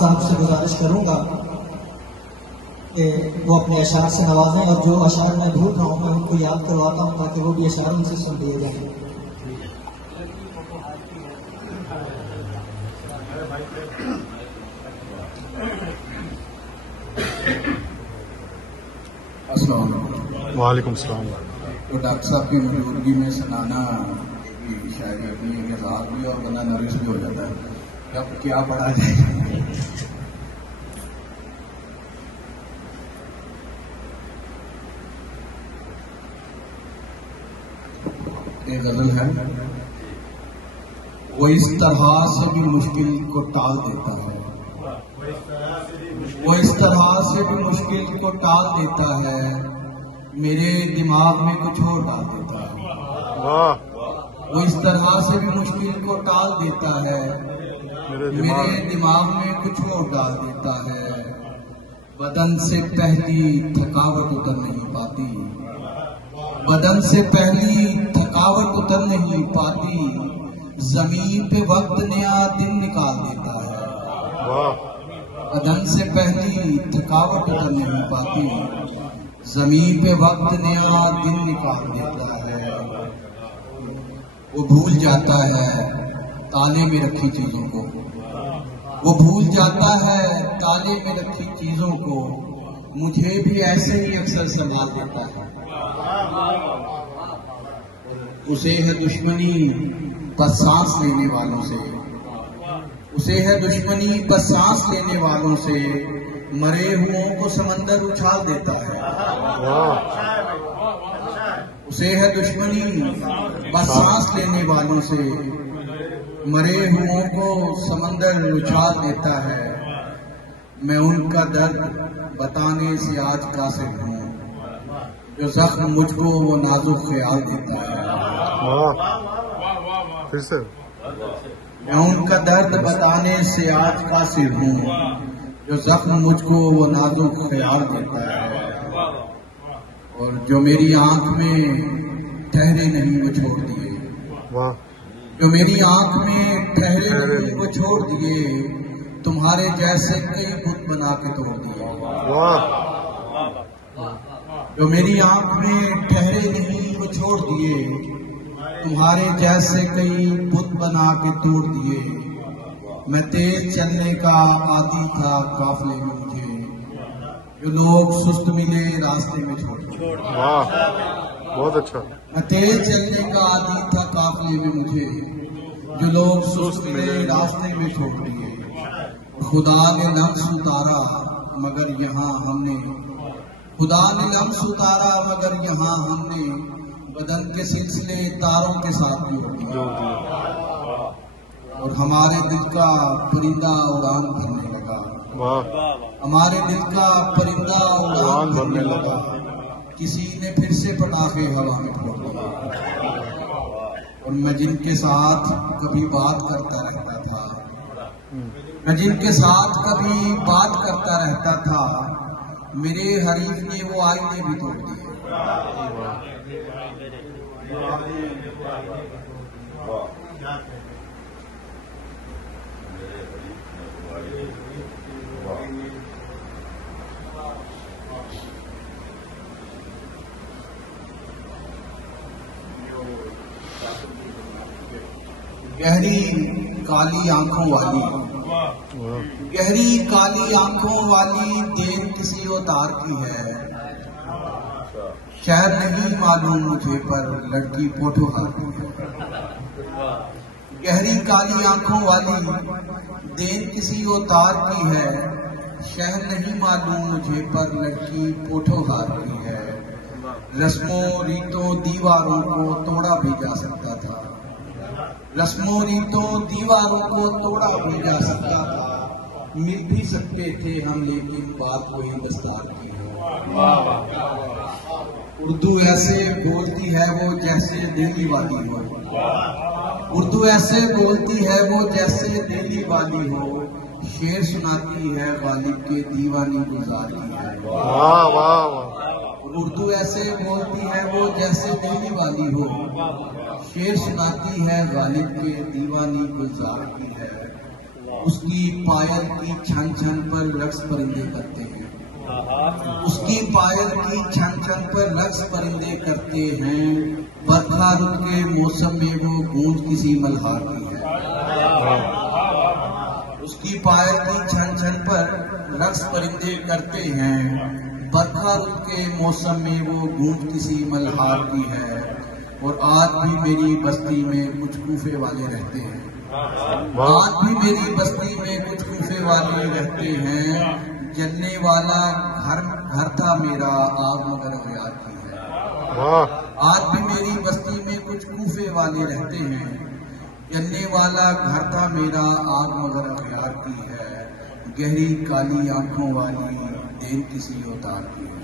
साहब से गुजारिश करूंगा कि वो अपने अशार से नवाजें, और जो अशार मैं भूल रहा हूँ मैं उनको याद करवाता हूँ ताकि वो भी अशार उनसे सुन लिए जाए। वालेकुम सलाम। तो डॉक्टर साहब की मौजूदगी में सुनाना की शायरी अपनी आजाद भी और बंदा नर्वस भी हो जाता है। अब क्या पढ़ा जाए? एक गजल है, वो इस तरह से भी मुश्किल को टाल देता है, वो इस तरह से भी मुश्किल को टाल देता है, मेरे दिमाग में कुछ और डाल देता है। वो इस तरह से भी मुश्किल को टाल देता है, मेरे दिमाग में कुछ और डाल देता है। बदन से पहली थकावट उतर नहीं पाती, बदन से पहली थकावट उतर नहीं पाती, जमीन पे वक्त नया दिन निकाल देता है। बदन से पहली थकावट उतर नहीं पाती, जमीन पे वक्त नया दिन निकाल देता है। वो भूल जाता है ताले में रखी चीजों को, वो भूल जाता है ताले में रखी चीजों को, मुझे भी ऐसे ही अक्सर संभाल देता है। उसे है दुश्मनी बस सांस लेने वालों से, उसे है दुश्मनी बस सांस लेने वालों से, मरे हुओं को समंदर उछाल देता है। उसे है दुश्मनी बस सांस लेने वालों से, मरे हुओं को समंदर उछाल देता है। मैं उनका दर्द बताने से आज कासिर हूँ, जो जख्म मुझको वो नाजुक ख्याल देता है। फिर से मैं उनका दर्द बताने से आज कासिर हूँ, जो जख्म मुझको वो नाजुक ख्याल देता है। और जो मेरी आंख में ठहरे नहीं वो छोड़ दिए, जो मेरी आंख में ठहरे नहीं वो छोड़ दिए, तुम्हारे जैसे कई बुत बना के तोड़ दिए। जो मेरी आंख में ठहरे नहीं वो छोड़ दिए, तुम्हारे जैसे कई बुत बना के तोड़ दिए। मैं तेज चलने का आदी था काफले में मुझे, जो लोग सुस्त मिले रास्ते में छोड़ दिए। बहुत अच्छा। मैं तेज चलने का आदी था काफले में मुझे, जो लोग सुस्त मिले रास्ते में छोड़ दिए। खुदा ने लम्स उतारा मगर यहाँ हमने, खुदा ने लम्स उतारा मगर यहाँ हमने, बदन के सिलसिले तारों के साथ जोड़ दिया। और हमारे दिल का परिंदा उड़ान भरने लगा, हमारे दिल का परिंदा उड़ान भरने लगा, किसी ने फिर से पटाखे हवा में फोड़ दिए। और मैं जिनके साथ कभी बात करता रहता था, मैं जिनके साथ कभी बात करता रहता था, मेरे हरीफ ने वो आईने भी तोड़ दिए। गहरी काली आंखों वाली, गहरी काली आंखों वाली देन किसी उतार की है, शायद नहीं मालूम मुझे पर लड़की पोठोहार की है। गहरी काली आंखों वाली देन किसी उतार की है, शायद नहीं मालूम मुझे पर लड़की पोठोहार की है। रस्मों रीतों दीवारों को तोड़ा भी जा सकता था, रस्मों रीतों दीवारों को तोड़ा भी जा सकता था, मिल भी सकते थे हम लेकिन बात कोई दस्तार की है। उर्दू ऐसे बोलती है वो जैसे दिल्ली वाली हो, उर्दू ऐसे बोलती है वो जैसे दिल्ली वाली हो, शेर सुनाती है गालिब के दीवानी गुलजार की है। वाह वाह वाह। उर्दू ऐसे बोलती है वो जैसे दिल्ली वाली हो, शेर सुनाती है गालिब के दीवानी गुलजार की है। उसकी पायल की छन छन पर रक्स परिंदे करते हैं, उसकी पायल की छन छन पर रक्स परिंदे करते हैं। बरखा रुत के मौसम में वो गूंज किसी मल्हार की है, उसकी पायल की छन छन पर रक्स परिंदे करते हैं। बरखा रुत के मौसम में वो गूंज किसी मल्हार की है। और आज भी मेरी बस्ती में कुछ कूफे वाले रहते हैं, आज भी मेरी बस्ती में कुछ कूफे वाले रहते हैं। जलने वाला घर था मेरा, आग मगर अख्तियार की है। आज भी मेरी बस्ती में कुछ कूफे वाले रहते हैं। जलने वाला घर था मेरा, आग मगर अख्तियार की है। गहरी काली आंखों वाली देर किसी अवतार की है।